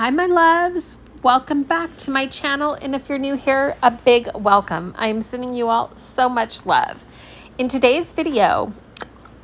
Hi, my loves. Welcome back to my channel. And if you're new here, a big welcome. I'm sending you all so much love. In today's video,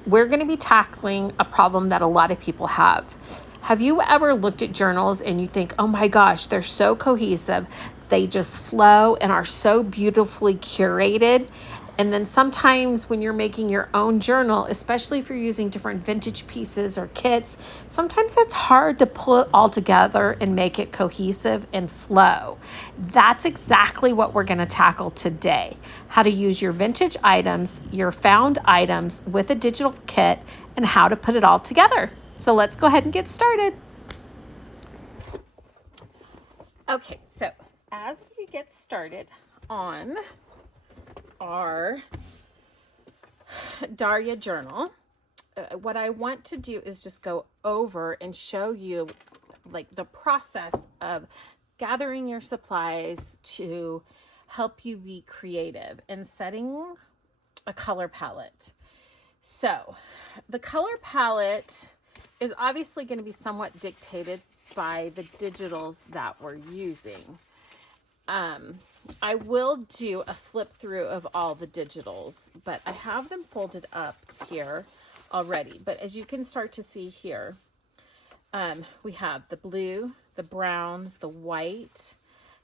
we're going to be tackling a problem that a lot of people have. Have you ever looked at journals and you think, oh my gosh, they're so cohesive. They just flow and are so beautifully curated. And then sometimes when you're making your own journal, especially if you're using different vintage pieces or kits, sometimes it's hard to pull it all together and make it cohesive and flow. That's exactly what we're going to tackle today. How to use your vintage items, your found items with a digital kit, and how to put it all together. So let's go ahead and get started. Okay, so as we get started on our Darya journal, what I want to do is just go over and show you like the process of gathering your supplies to help you be creative and setting a color palette. So the color palette is obviously going to be somewhat dictated by the digitals that we're using. I will do a flip through of all the digitals, but I have them folded up here already. But as you can start to see here, we have the blue, the browns, the white,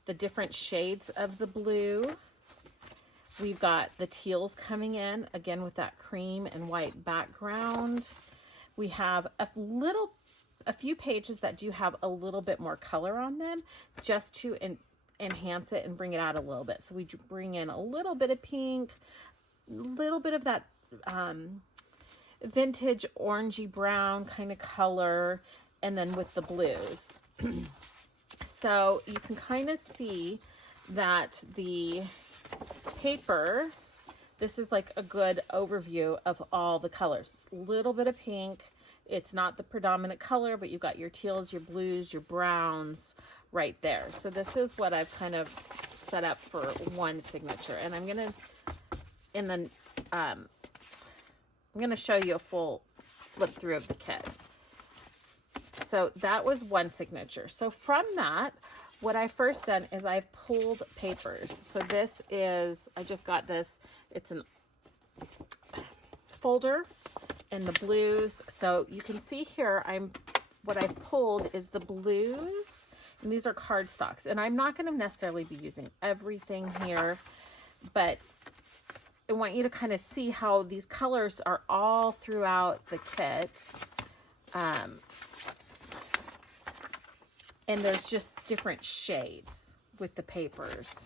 the different shades of the blue. We've got the teals coming in, again with that cream and white background. We have a few pages that do have a little bit more color on them, just to enhance it and bring it out a little bit. So we bring in a little bit of pink, a little bit of that vintage orangey brown kind of color, and then with the blues. So you can kind of see that the paper, this is like a good overview of all the colors. A little bit of pink. It's not the predominant color, but you've got your teals, your blues, your browns right there. So this is what I've kind of set up for one signature. And I'm going to show you a full flip through of the kit. So that was one signature. So from that, what I first done is I've pulled papers. So this is, I just got this, it's an folder in the blues. So you can see here, what I pulled is the blues, and these are cardstocks. And I'm not going to necessarily be using everything here, but I want you to kind of see how these colors are all throughout the kit. And there's just different shades with the papers.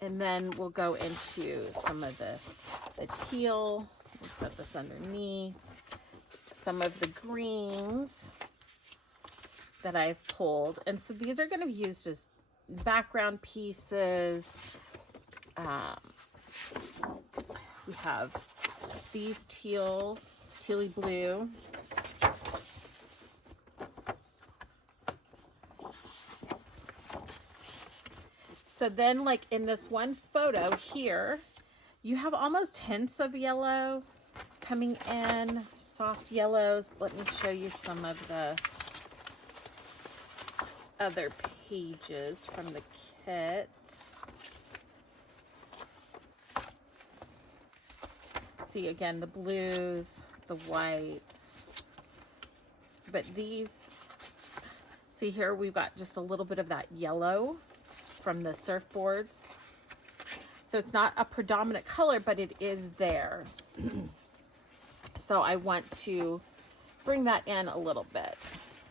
And then we'll go into some of the teal. We'll set this underneath. Some of the greens that I've pulled. And so these are going to be used as background pieces. We have these tealy blue. So then, like in this one photo here, you have almost hints of yellow coming in, soft yellows. Let me show you some of the other pages from the kit. See, again, the blues, the whites. But these, see here, we've got just a little bit of that yellow from the surfboards. So it's not a predominant color, but it is there. So I want to bring that in a little bit.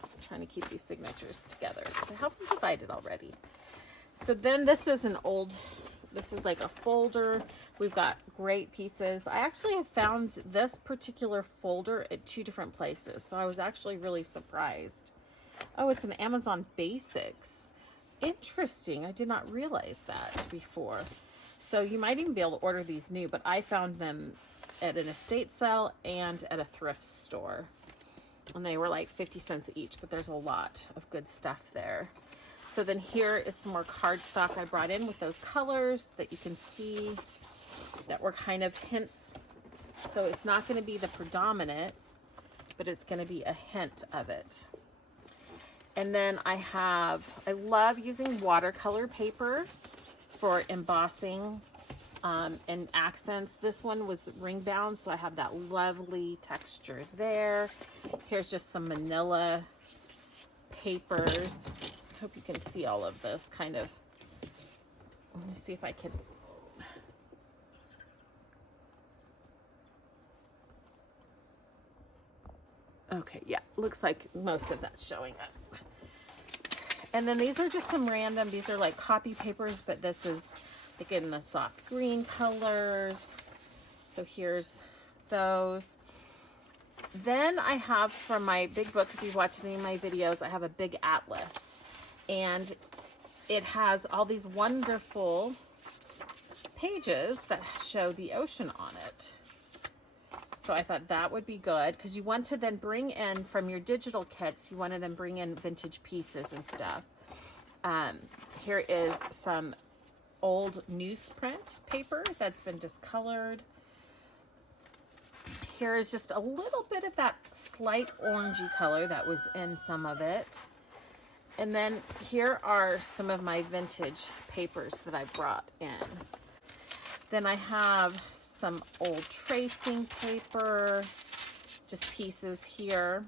I'm trying to keep these signatures together because I have them divided already. So then this is this is like a folder. We've got great pieces. I actually have found this particular folder at 2 different places. So I was actually really surprised. Oh, it's an Amazon Basics. Interesting. I did not realize that before. So you might even be able to order these new, but I found them at an estate sale and at a thrift store. And they were like 50 cents each, but there's a lot of good stuff there. So then here is some more cardstock I brought in with those colors that you can see that were kind of hints. So it's not going to be the predominant, but it's going to be a hint of it. And then I love using watercolor paper for embossing and accents. This one was ring bound, so I have that lovely texture there. Here's just some manila papers. I hope you can see all of this kind of. Let me see if I can. Okay, yeah, looks like most of that's showing up. And then these are just some random, these are like copy papers, but this is like in the soft green colors. So here's those. Then I have from my big book, if you've watched any of my videos, I have a big atlas. And it has all these wonderful pages that show the ocean on it. So I thought that would be good because you want to then bring in from your digital kits, you want to then bring in vintage pieces and stuff. Here is some old newsprint paper that's been discolored. Here is just a little bit of that slight orangey color that was in some of it. And then here are some of my vintage papers that I brought in. Then I have some old tracing paper, just pieces here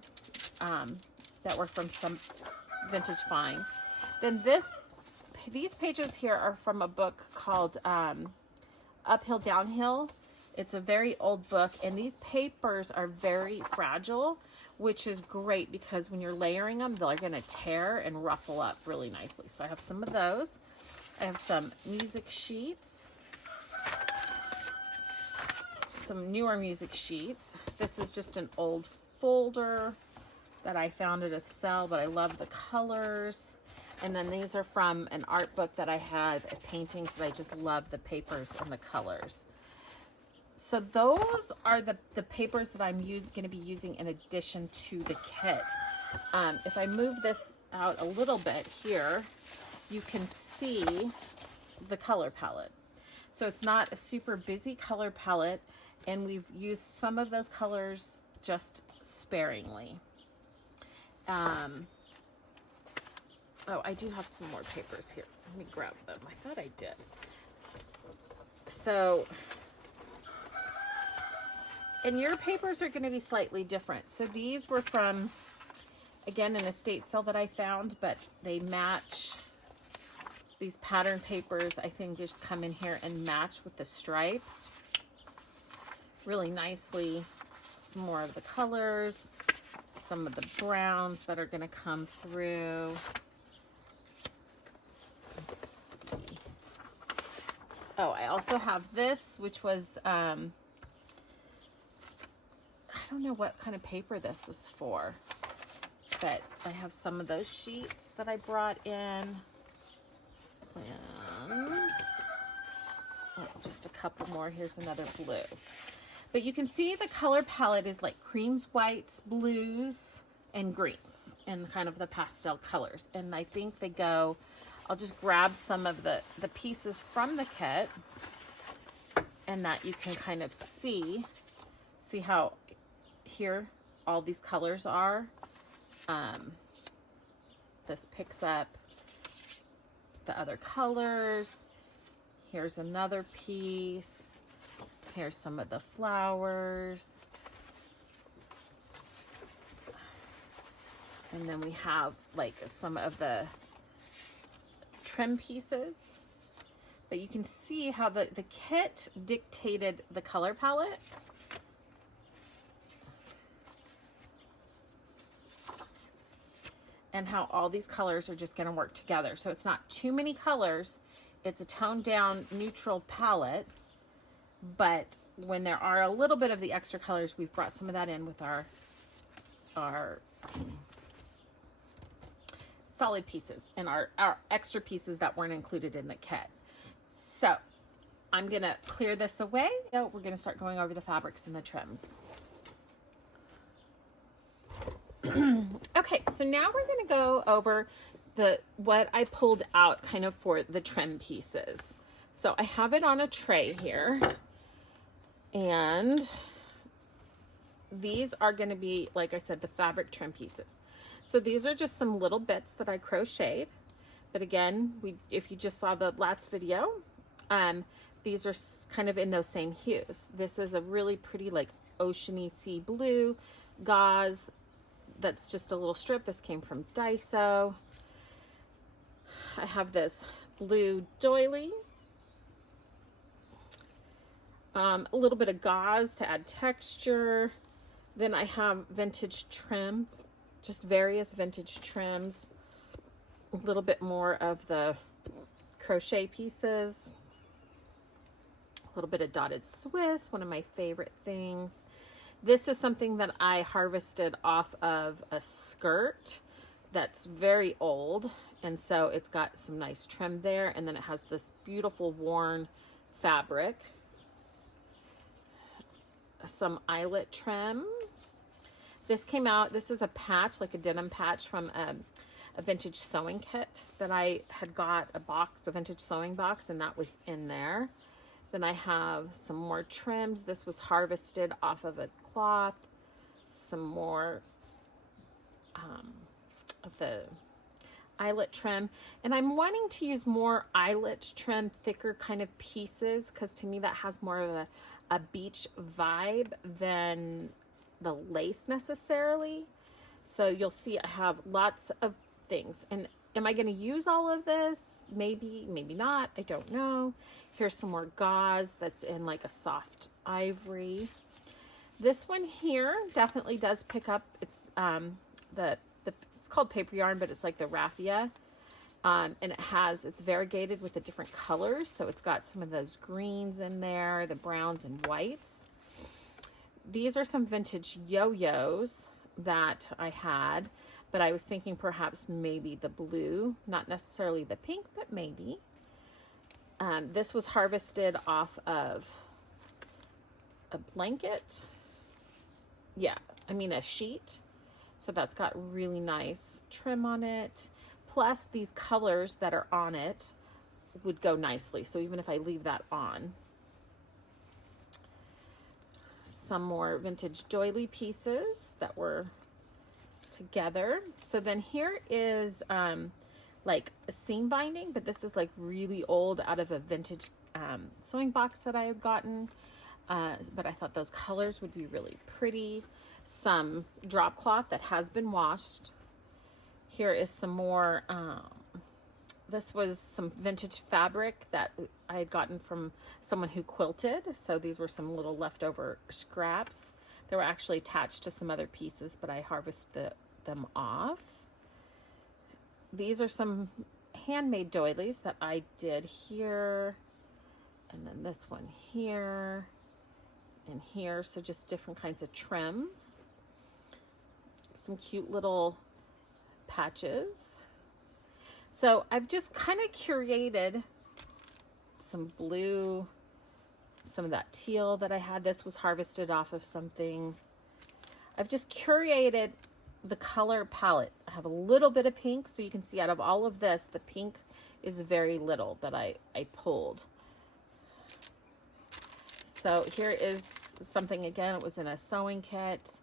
that were from some vintage find. Then these pages here are from a book called Uphill Downhill. It's a very old book, and these papers are very fragile, which is great because when you're layering them, they're going to tear and ruffle up really nicely. So I have some of those. I have some music sheets. Some newer music sheets. This is just an old folder that I found at a sale, but I love the colors. And then these are from an art book that I had at paintings that I just love the papers and the colors. So those are the papers that I'm going to be using in addition to the kit. If I move this out a little bit here, you can see the color palette. So it's not a super busy color palette, and we've used some of those colors just sparingly. Oh, I do have some more papers here. Let me grab them. I thought I did. So, and your papers are going to be slightly different. So these were from, again, an estate sale that I found, but they match. These pattern papers, I think, just come in here and match with the stripes really nicely. Some more of the colors, some of the browns that are going to come through. Let's see. Oh, I also have this, which was, I don't know what kind of paper this is for, but I have some of those sheets that I brought in. And oh, just a couple more. Here's another blue. But you can see the color palette is like creams, whites, blues, and greens, and kind of the pastel colors. And I think they go, I'll just grab some of the pieces from the kit, and that you can kind of see how here all these colors are. This picks up the other colors. Here's another piece. Here's some of the flowers. And then we have like some of the trim pieces. But you can see how the kit dictated the color palette. And how all these colors are just going to work together. So it's not too many colors. It's a toned down neutral palette. But when there are a little bit of the extra colors, we've brought some of that in with our solid pieces and our extra pieces that weren't included in the kit. So I'm going to clear this away. We're going to start going over the fabrics and the trims. Okay, so now we're going to go over what I pulled out kind of for the trim pieces. So I have it on a tray here, and these are going to be, like I said, the fabric trim pieces. So these are just some little bits that I crocheted. But again, if you just saw the last video, these are kind of in those same hues. This is a really pretty like oceany sea blue gauze. That's just a little strip. This came from Daiso. I have this blue doily. A little bit of gauze to add texture. Then I have vintage trims, just various vintage trims. A little bit more of the crochet pieces. A little bit of dotted Swiss, one of my favorite things. This is something that I harvested off of a skirt that's very old. And so it's got some nice trim there. And then it has this beautiful worn fabric. Some eyelet trim. This came out, this is a patch, like a denim patch from a vintage sewing kit that I had got a box, a vintage sewing box, and that was in there. Then I have some more trims. This was harvested off of a cloth. Some more of the eyelet trim. And I'm wanting to use more eyelet trim, thicker kind of pieces, because to me that has more of a beach vibe than the lace necessarily. So you'll see I have lots of things. And am I going to use all of this? Maybe, maybe not. I don't know. Here's some more gauze that's in like a soft ivory. This one here definitely does pick up. It's it's called paper yarn, but it's like the raffia. And it's variegated with the different colors. So it's got some of those greens in there, the browns and whites. These are some vintage yo-yos that I had, but I was thinking perhaps maybe the blue, not necessarily the pink, but maybe. This was harvested off of a blanket. Yeah, I mean a sheet. So that's got really nice trim on it. Plus these colors that are on it would go nicely. So even if I leave that on. Some more vintage doily pieces that were together. So then here is like a seam binding, but this is like really old out of a vintage sewing box that I had gotten. But I thought those colors would be really pretty. Some drop cloth that has been washed. Here is some more, this was some vintage fabric that I had gotten from someone who quilted. So these were some little leftover scraps. They were actually attached to some other pieces, but I harvested them off. These are some handmade doilies that I did here. And then this one here and here. So just different kinds of trims. Some cute little patches. So I've just kind of curated some blue, some of that teal that I had. This was harvested off of something. I've just curated the color palette. I have a little bit of pink, so you can see out of all of this, the pink is very little that I pulled. So here is something, again, it was in a sewing kit.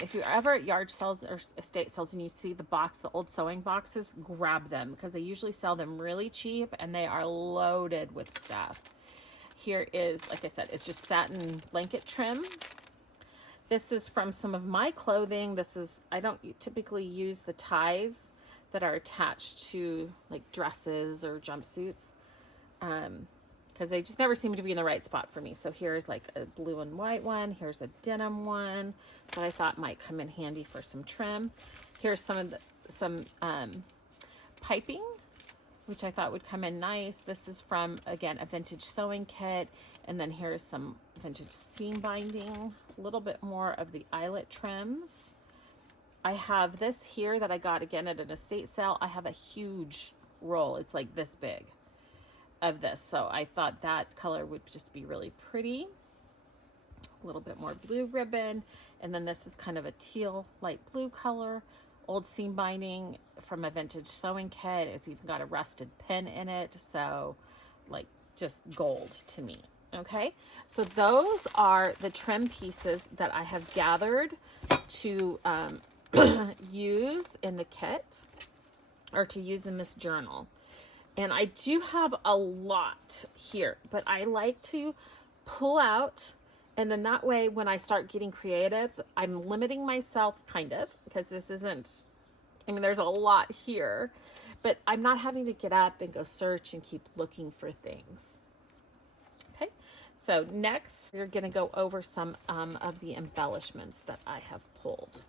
If you're ever at yard sales or estate sales and you see the box, the old sewing boxes, grab them because they usually sell them really cheap and they are loaded with stuff. Here is, like I said, it's just satin blanket trim. This is from some of my clothing. This is, I don't typically use the ties that are attached to like dresses or jumpsuits because they just never seem to be in the right spot for me. So here's like a blue and white one. Here's a denim one that I thought might come in handy for some trim. Here's some piping, which I thought would come in nice. This is from, again, a vintage sewing kit. And then here's some vintage seam binding, a little bit more of the eyelet trims. I have this here that I got again at an estate sale. I have a huge roll. It's like this big of this. So I thought that color would just be really pretty. A little bit more blue ribbon. And then this is kind of a teal light blue color. Old seam binding from a vintage sewing kit. It's even got a rusted pin in it. So like just gold to me. Okay, so those are the trim pieces that I have gathered to use in the kit, or to use in this journal. And I do have a lot here, but I like to pull out, and then that way when I start getting creative, I'm limiting myself kind of, because this isn't, I mean, there's a lot here, but I'm not having to get up and go search and keep looking for things. Okay, so next we're going to go over some of the embellishments that I have pulled.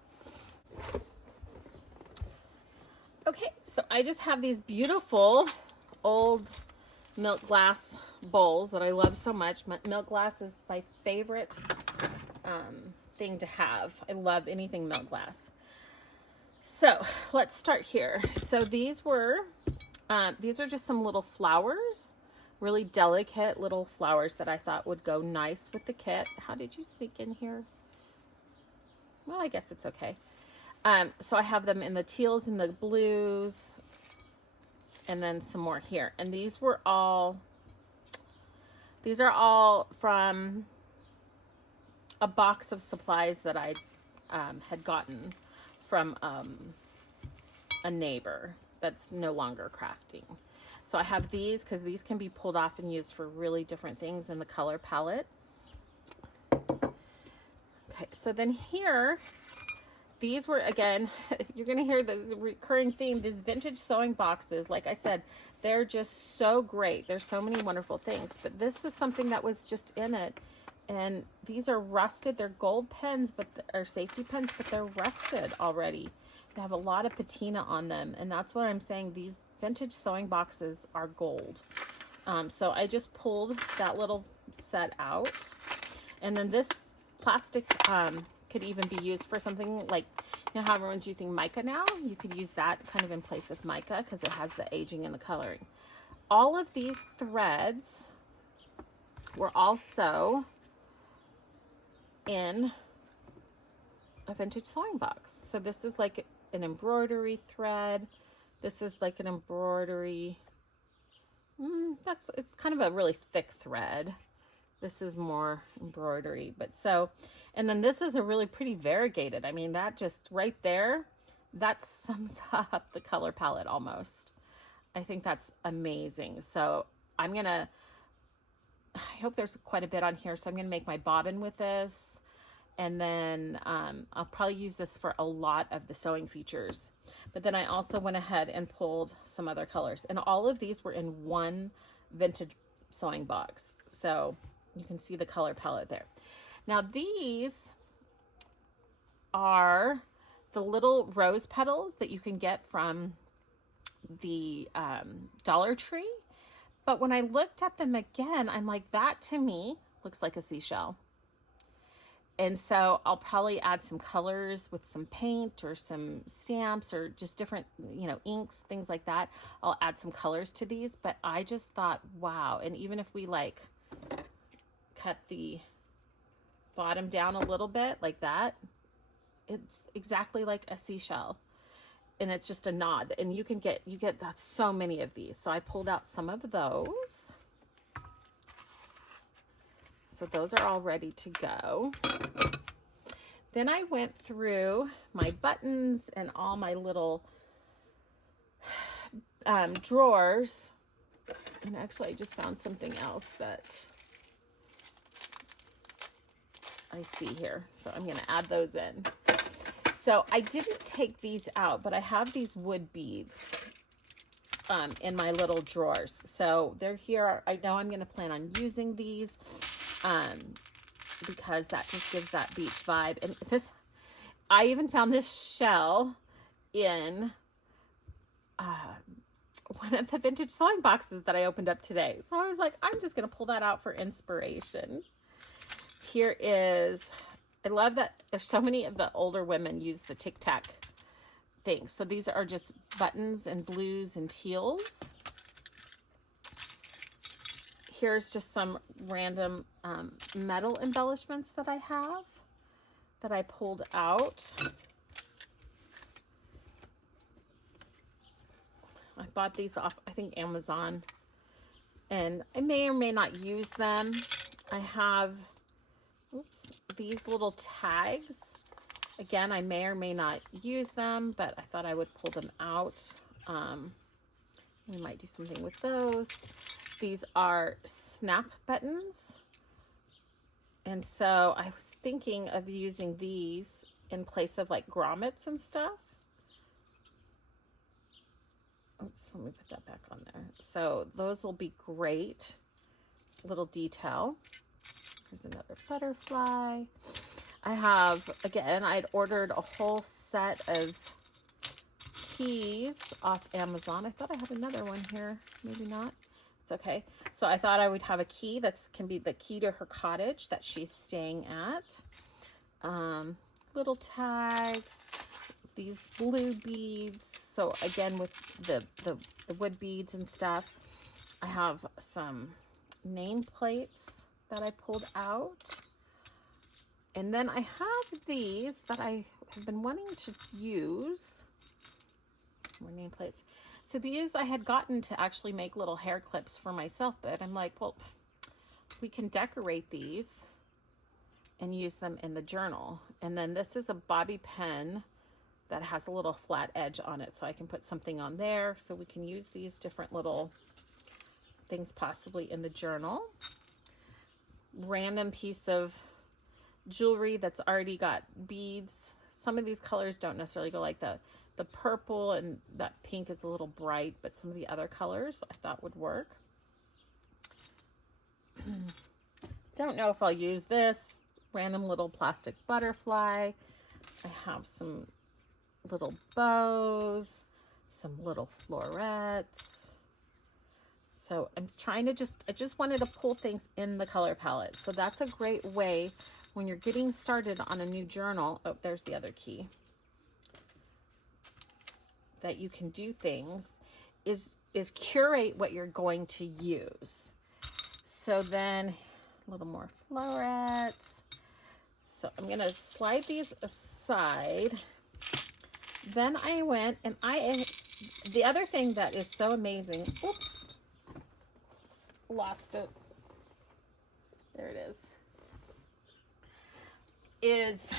Okay, so I just have these beautiful old milk glass bowls that I love so much. Milk glass is my favorite thing to have. I love anything milk glass. So let's start here. So these are just some little flowers, really delicate little flowers that I thought would go nice with the kit. How did you sneak in here? Well, I guess it's okay. So I have them in the teals and the blues, and then some more here. And these are all from a box of supplies that I had gotten from a neighbor that's no longer crafting. So I have these because these can be pulled off and used for really different things in the color palette. Okay, so then here, these were, again, you're going to hear this recurring theme, these vintage sewing boxes. Like I said, they're just so great. There's so many wonderful things, but this is something that was just in it. And these are rusted. They're gold pens, but are safety pens, but they're rusted already. They have a lot of patina on them. And that's what I'm saying. These vintage sewing boxes are gold. So I just pulled that little set out. And then this plastic could even be used for something like, you know how everyone's using mica now? You could use that kind of in place of mica because it has the aging and the coloring. All of these threads were also in a vintage sewing box. So this is like an embroidery thread. This is like an embroidery, it's kind of a really thick thread. This is more embroidery, but so, and then this is a really pretty variegated. I mean, that just right there, that sums up the color palette almost. I think that's amazing. So I hope there's quite a bit on here. So I'm going to make my bobbin with this. And then I'll probably use this for a lot of the sewing features. But then I also went ahead and pulled some other colors. And all of these were in one vintage sewing box. So you can see the color palette there. Now these are the little rose petals that you can get from the Dollar Tree. But when I looked at them again, I'm like, that to me looks like a seashell. And so I'll probably add some colors with some paint or some stamps or just different, inks, things like that. I'll add some colors to these, but I just thought, wow. And even if we like cut the bottom down a little bit like that, it's exactly like a seashell. And it's just a nod. And you get so many of these. So I pulled out some of those. So those are all ready to go. Then I went through my buttons and all my little drawers. And actually I just found something else that I see here. So I'm going to add those in. So I didn't take these out, but I have these wood beads in my little drawers. So they're here. I know I'm going to plan on using these because that just gives that beach vibe. And I even found this shell in one of the vintage sewing boxes that I opened up today. So I was like, I'm just going to pull that out for inspiration. Here is, I love that there's so many of the older women use the Tic Tac things. So these are just buttons and blues and teals. Here's just some random metal embellishments that I have that I pulled out. I bought these off, I think, Amazon, and I may or may not use them. I have, oops, these little tags. Again, I may or may not use them, but I thought I would pull them out. We might do something with those. These are snap buttons. And so I was thinking of using these in place of like grommets and stuff. Oops, let me put that back on there. So those will be great. Little detail. There's another butterfly. I have, again, I'd ordered a whole set of keys off Amazon. I thought I had another one here. Maybe not. It's okay. So I thought I would have a key that can be the key to her cottage that she's staying at. Little tags, these blue beads. So again, with the wood beads and stuff, I have some nameplates that I pulled out. And then I have these that I have been wanting to use. More nameplates. So these I had gotten to actually make little hair clips for myself, but I'm like, well, we can decorate these and use them in the journal. And then this is a bobby pin that has a little flat edge on it, so I can put something on there. So we can use these different little things possibly in the journal. Random piece of jewelry that's already got beads. Some of these colors don't necessarily go, like the purple and that pink is a little bright, but some of the other colors I thought would work. Don't know if I'll use this. Random little plastic butterfly. I have some little bows, some little florets. So I'm trying to I just wanted to pull things in the color palette. So that's a great way when you're getting started on a new journal. Oh, there's the other key. That you can do things is curate what you're going to use. So then a little more florets. So I'm going to slide these aside. Then I went and the other thing that is so amazing, oops, lost it. There it is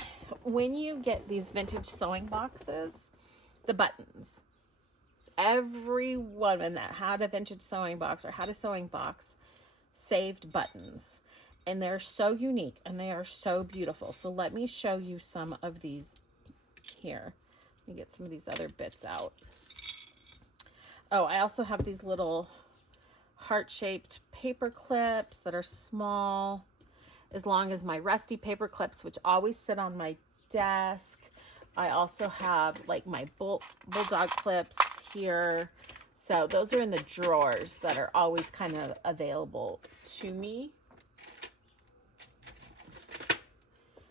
when you get these vintage sewing boxes, the buttons. Every woman that had a vintage sewing box or had a sewing box saved buttons. And they're so unique and they are so beautiful. So let me show you some of these here. Let me get some of these other bits out. Oh, I also have these little heart-shaped paper clips that are small, as long as my rusty paper clips, which always sit on my desk. I also have like my bulldog clips here. So those are in the drawers that are always kind of available to me.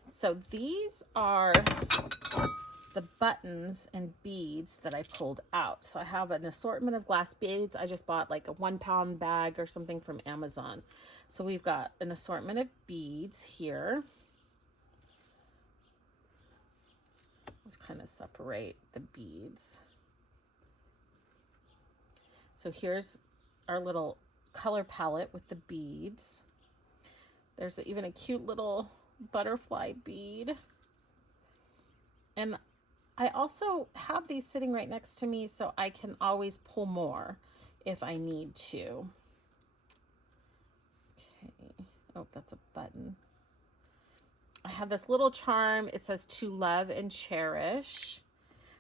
So these are the buttons and beads that I pulled out. So I have an assortment of glass beads. I just bought like a 1 pound bag or something from Amazon. So we've got an assortment of beads here. Let's kind of separate the beads. So here's our little color palette with the beads. There's even a cute little butterfly bead. And I also have these sitting right next to me so I can always pull more if I need to. Okay. Oh, that's a button. I have this little charm. It says to love and cherish,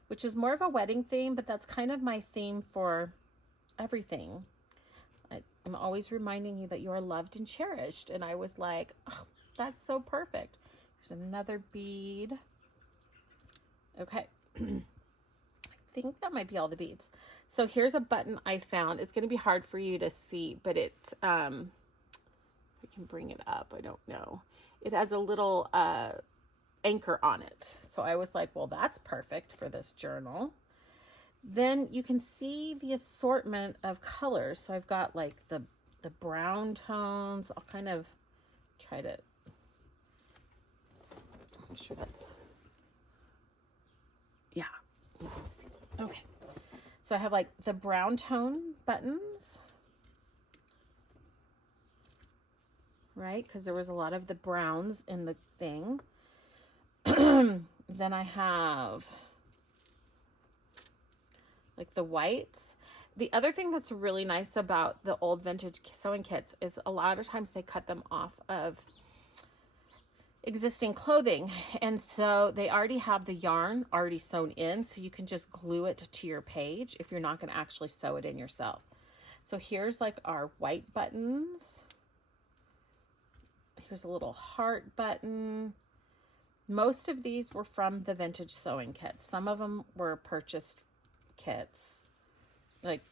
which is more of a wedding theme, but that's kind of my theme for everything. I'm always reminding you that you are loved and cherished. And I was like, oh, that's so perfect. There's another bead. Okay. I think that might be all the beads. So here's a button I found. It's going to be hard for you to see, but it, I can bring it up. I don't know. It has a little anchor on it. So I was like, well, that's perfect for this journal. Then you can see the assortment of colors. So I've got like the brown tones. I'll kind of try to, I'm sure that's, yeah, you can see. Okay. So I have like the brown tone buttons. right? Because there was a lot of the browns in the thing. Then I have like the whites. The other thing that's really nice about the old vintage sewing kits is a lot of times they cut them off of existing clothing, and so they already have the yarn already sewn in, so you can just glue it to your page if you're not going to actually sew it in yourself. So here's like our white buttons. Here's a little heart button. Most of these were from the vintage sewing kits. Some of them were purchased kits, like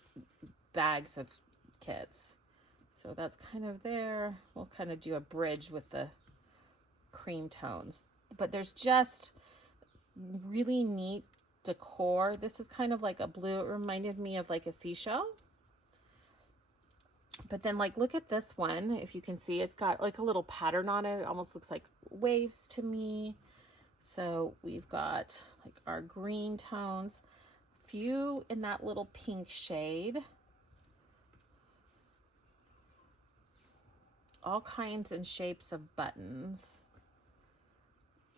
bags of kits. So that's kind of there. We'll kind of do a bridge with the cream tones, but there's just really neat decor. This is kind of like a blue. It reminded me of like a seashell. But then like, look at this one. If you can see, it's got like a little pattern on it. It almost looks like waves to me. So we've got like our green tones, a few in that little pink shade, all kinds and shapes of buttons.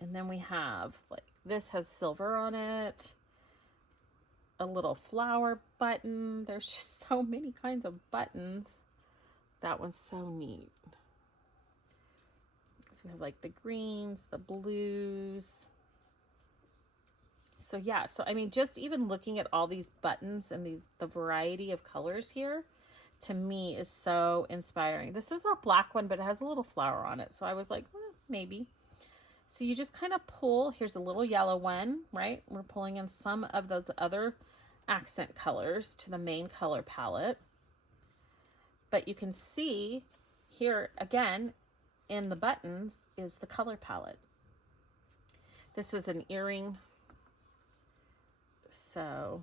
And then we have like, this has silver on it, a little flower button. There's just so many kinds of buttons. That one's so neat. So we have like the greens, the blues. So yeah, so I mean, just even looking at all these buttons and the variety of colors here, to me is so inspiring. This is a black one, but it has a little flower on it. So I was like, well, maybe. So you just kind of pull, here's a little yellow one, right? We're pulling in some of those other accent colors to the main color palette. But you can see here again in the buttons is the color palette. This is an earring. So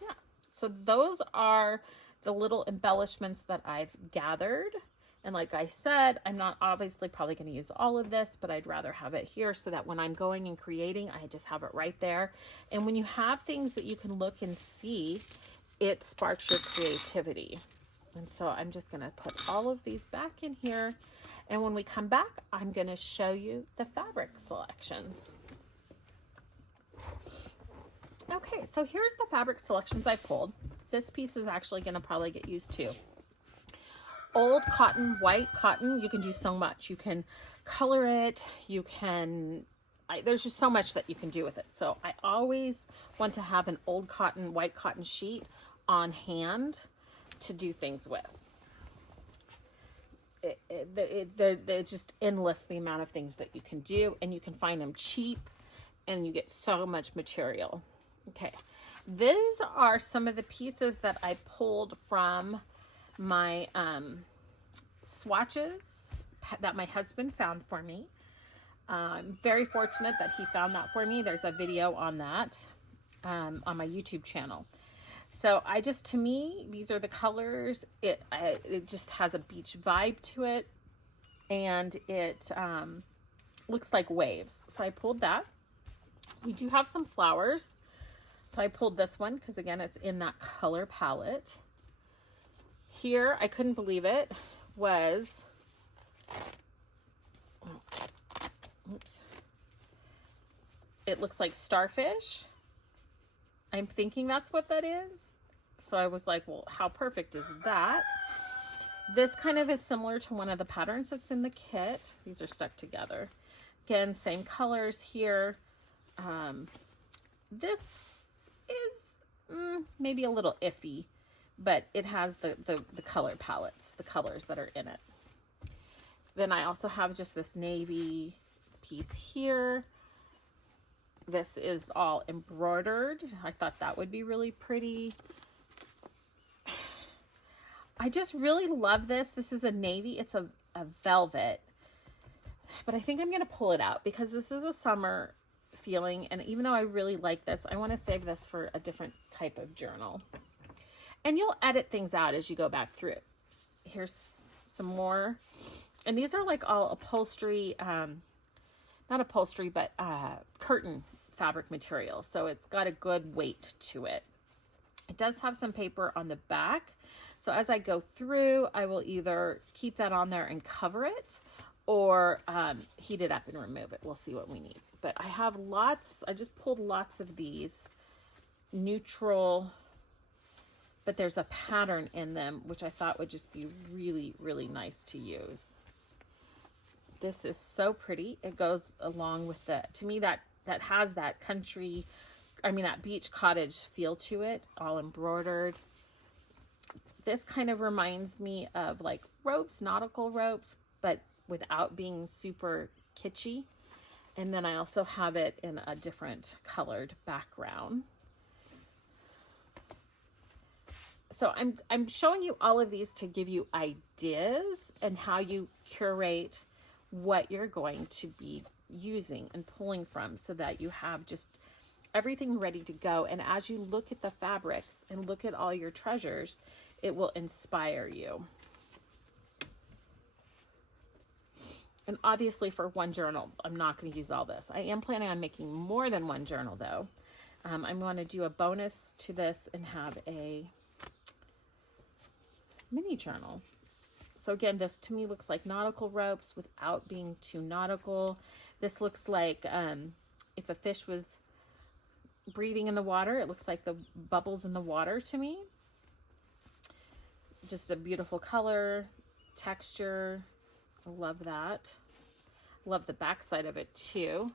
yeah, so those are the little embellishments that I've gathered. And like I said, I'm not obviously probably going to use all of this, but I'd rather have it here so that when I'm going and creating, I just have it right there. And when you have things that you can look and see, it sparks your creativity. And so I'm just going to put all of these back in here. And when we come back, I'm going to show you the fabric selections. Okay, so here's the fabric selections I pulled. This piece is actually going to probably get used too. Old cotton, white cotton, you can do so much. You can color it, you can, there's just so much that you can do with it. So I always want to have an old cotton, white cotton sheet on hand to do things with. It's just endless the amount of things that you can do, and you can find them cheap, and you get so much material. Okay, these are some of the pieces that I pulled from my swatches that my husband found for me. I'm very fortunate that he found that for me. There's a video on that on my YouTube channel. So to me, these are the colors. It just has a beach vibe to it, and it looks like waves. So I pulled that. We do have some flowers. So I pulled this one because again, it's in that color palette. Here, I couldn't believe it, was, oops, it looks like starfish. I'm thinking that's what that is. So I was like, well, how perfect is that? This kind of is similar to one of the patterns that's in the kit. These are stuck together. Again, same colors here. This is maybe a little iffy, but it has the color palettes, the colors that are in it. Then I also have just this navy piece here. This is all embroidered. I thought that would be really pretty. I just really love this. This is a navy. It's a velvet. But I think I'm going to pull it out because this is a summer feeling. And even though I really like this, I want to save this for a different type of journal. And you'll edit things out as you go back through it. Here's some more. And these are like all upholstery, not upholstery, but curtain fabric material. So it's got a good weight to it. It does have some paper on the back. So as I go through, I will either keep that on there and cover it, or heat it up and remove it. We'll see what we need. But I have lots, I just pulled lots of these neutral, but there's a pattern in them, which I thought would just be really, really nice to use. This is so pretty. It goes along with the, to me, that has that country, I mean, that beach cottage feel to it, all embroidered. This kind of reminds me of like ropes, nautical ropes, but without being super kitschy. And then I also have it in a different colored background. So I'm showing you all of these to give you ideas and how you curate what you're going to be using and pulling from, so that you have just everything ready to go. And as you look at the fabrics and look at all your treasures, it will inspire you. And obviously for one journal, I'm not going to use all this. I am planning on making more than one journal though. I'm going to do a bonus to this and have a mini journal. So again, this to me looks like nautical ropes without being too nautical. This looks like if a fish was breathing in the water, it looks like the bubbles in the water to me. Just a beautiful color, texture. I love that. Love the back side of it too.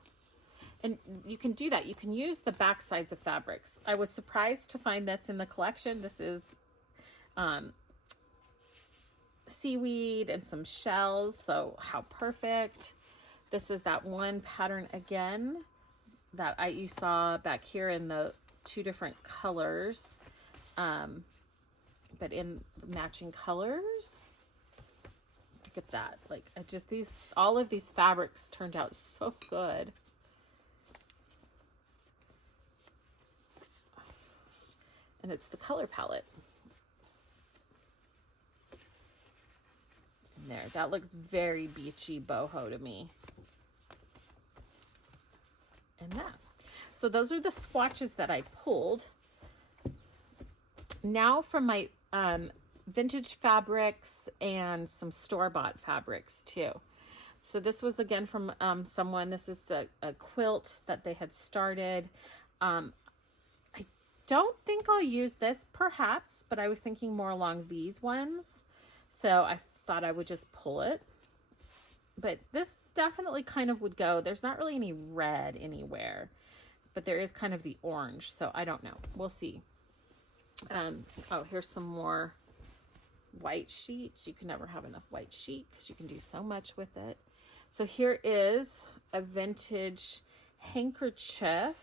And you can do that. You can use the back sides of fabrics. I was surprised to find this in the collection. This is seaweed and some shells, so how perfect. This is that one pattern again that you saw back here in the two different colors, but in matching colors. Look at that. Like, I just, all of these fabrics turned out so good. And it's the color palette. There, that looks very beachy boho to me. And that. So those are the swatches that I pulled. Now from my vintage fabrics and some store-bought fabrics too. So this was again from someone. This is a quilt that they had started. I don't think I'll use this perhaps, but I was thinking more along these ones. So I thought I would just pull it. But this definitely kind of would go. There's not really any red anywhere, but there is kind of the orange. So I don't know. We'll see. Oh, here's some more white sheets. You can never have enough white sheet because you can do so much with it. So here is a vintage handkerchief.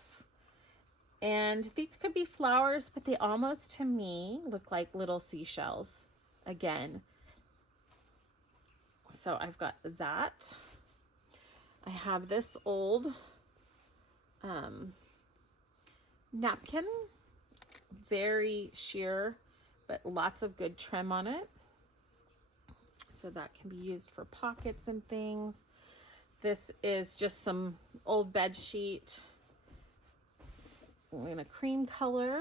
And these could be flowers, but they almost, to me, look like little seashells again. So I've got that. I have this old napkin, very sheer, but lots of good trim on it. So that can be used for pockets and things. This is just some old bed sheet in a cream color.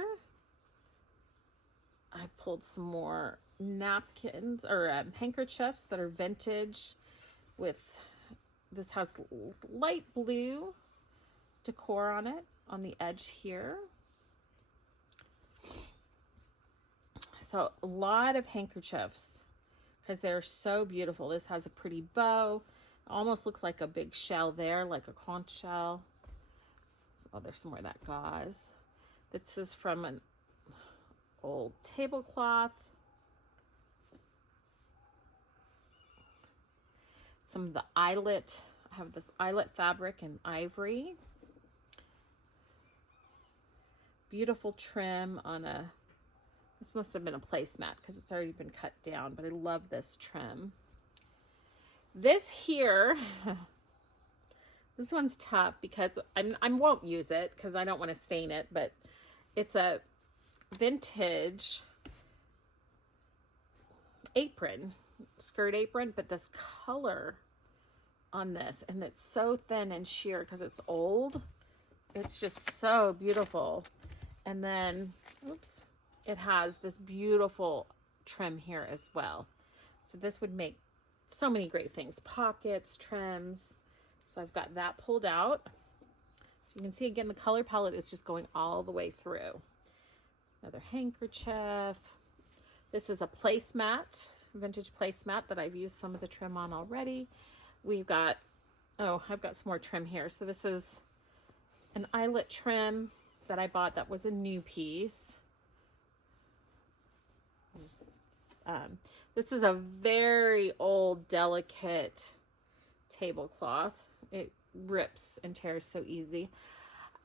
I pulled some more napkins or handkerchiefs that are vintage with, this has light blue decor on it on the edge here. So a lot of handkerchiefs because they're so beautiful. This has a pretty bow. Almost looks like a big shell there, like a conch shell. Oh, there's some more of that gauze. This is from an old tablecloth. Some of the eyelet. I have this eyelet fabric in ivory. Beautiful trim on a, this must have been a placemat because it's already been cut down, but I love this trim. This here, this one's tough because I won't use it because I don't want to stain it, but it's a vintage apron, skirt apron, but this color on this, and it's so thin and sheer because it's old. It's just so beautiful. And then, oops, it has this beautiful trim here as well. So this would make so many great things, pockets, trims. So I've got that pulled out. So you can see again, the color palette is just going all the way through. Another handkerchief. This is a placemat, vintage placemat that I've used some of the trim on already. We've got, oh, I've got some more trim here. So this is an eyelet trim that I bought that was a new piece. This is a very old, delicate tablecloth. It rips and tears so easy.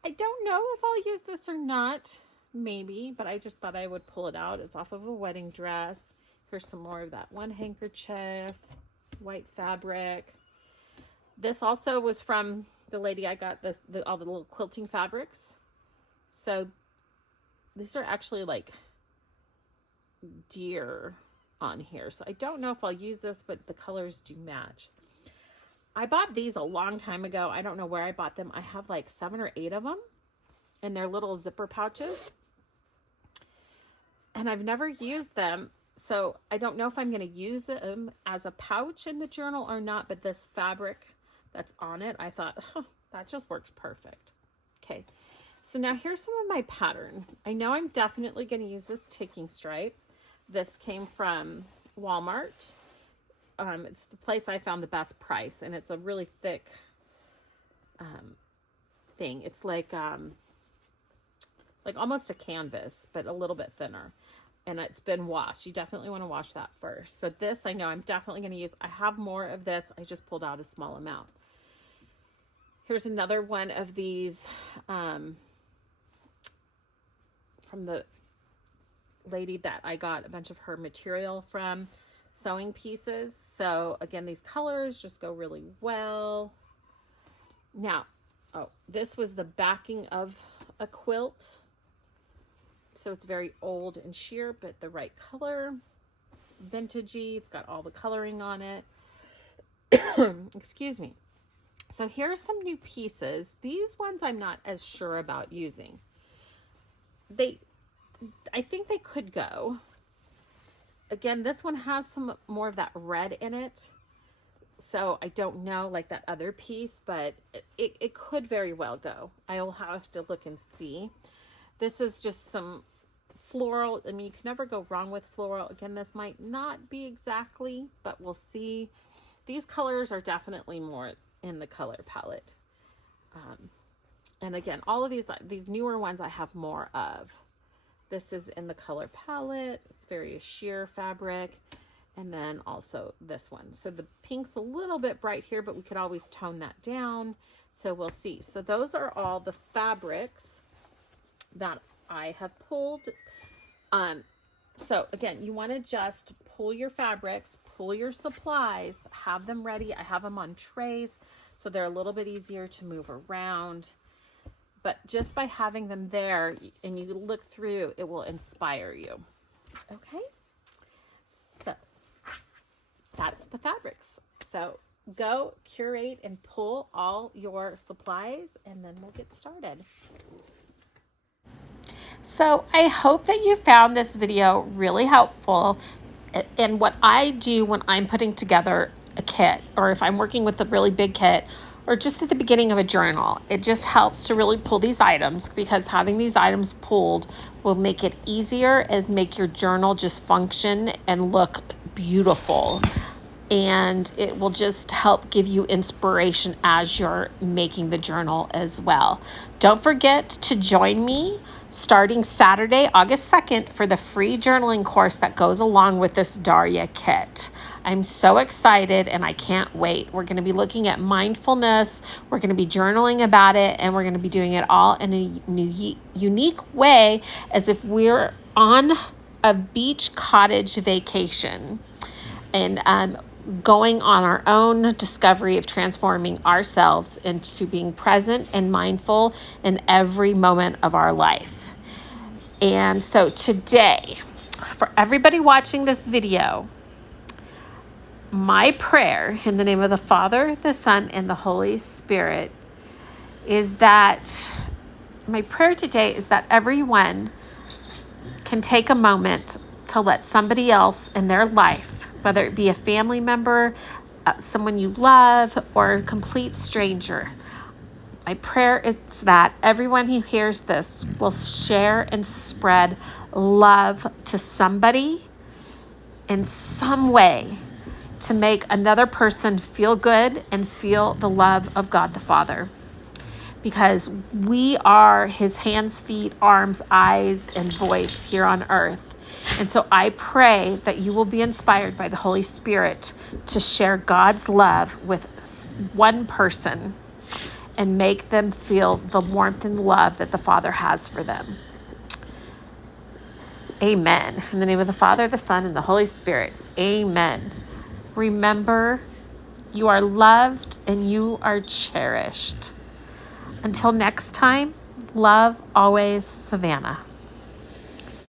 I don't know if I'll use this or not, maybe, but I just thought I would pull it out. It's off of a wedding dress. Here's some more of that one handkerchief, white fabric. This also was from the lady I got all the little quilting fabrics. So these are actually like deer on here. So I don't know if I'll use this, but the colors do match. I bought these a long time ago. I don't know where I bought them. I have like 7 or 8 of them, and they're little zipper pouches. And I've never used them, so I don't know if I'm going to use them as a pouch in the journal or not, but this fabric that's on it, I thought, oh, that just works perfect. Okay, so now here's some of my pattern. I know I'm definitely going to use this ticking stripe. This came from Walmart. It's the place I found the best price, and it's a really thick thing. It's like almost a canvas, but a little bit thinner, and it's been washed. You definitely want to wash that first. So this I know I'm definitely going to use. I have more of this. I just pulled out a small amount. Here's another one of these from the lady that I got a bunch of her material from, sewing pieces. So again, these colors just go really well. Now, oh, this was the backing of a quilt. So it's very old and sheer, but the right color, vintagey. It's got all the coloring on it. Excuse me. So here's some new pieces. These ones I'm not as sure about using. I think they could go. Again, this one has some more of that red in it. So I don't know, like that other piece, but it could very well go. I will have to look and see. This is just some floral. I mean, you can never go wrong with floral. Again, this might not be exactly, but we'll see. These colors are definitely more in the color palette. And again, all of these newer ones I have more of. This is in the color palette. It's very sheer fabric. And then also this one. So the pink's a little bit bright here, but we could always tone that down. So we'll see. So those are all the fabrics that I have pulled. So again, you want to just pull your fabrics, pull your supplies, have them ready. I have them on trays, so they're a little bit easier to move around. But just by having them there and you look through, it will inspire you. Okay? So that's the fabrics. So go curate and pull all your supplies, and then we'll get started. So I hope that you found this video really helpful. And what I do when I'm putting together a kit, or if I'm working with a really big kit, or just at the beginning of a journal, it just helps to really pull these items, because having these items pulled will make it easier and make your journal just function and look beautiful. And it will just help give you inspiration as you're making the journal as well. Don't forget to join me starting Saturday, August 2nd, for the free journaling course that goes along with this Darya kit. I'm so excited and I can't wait. We're going to be looking at mindfulness. We're going to be journaling about it, and we're going to be doing it all in a unique way, as if we're on a beach cottage vacation and going on our own discovery of transforming ourselves into being present and mindful in every moment of our life. And so today, for everybody watching this video, my prayer in the name of the Father, the Son, and the Holy Spirit is that, my prayer today is that everyone can take a moment to let somebody else in their life, whether it be a family member, someone you love, or a complete stranger, my prayer is that everyone who hears this will share and spread love to somebody in some way to make another person feel good and feel the love of God the Father. Because we are his hands, feet, arms, eyes, and voice here on earth. And so I pray that you will be inspired by the Holy Spirit to share God's love with one person and make them feel the warmth and love that the Father has for them. Amen. In the name of the Father, the Son, and the Holy Spirit. Amen. Remember, you are loved and you are cherished. Until next time, love always, Savannah.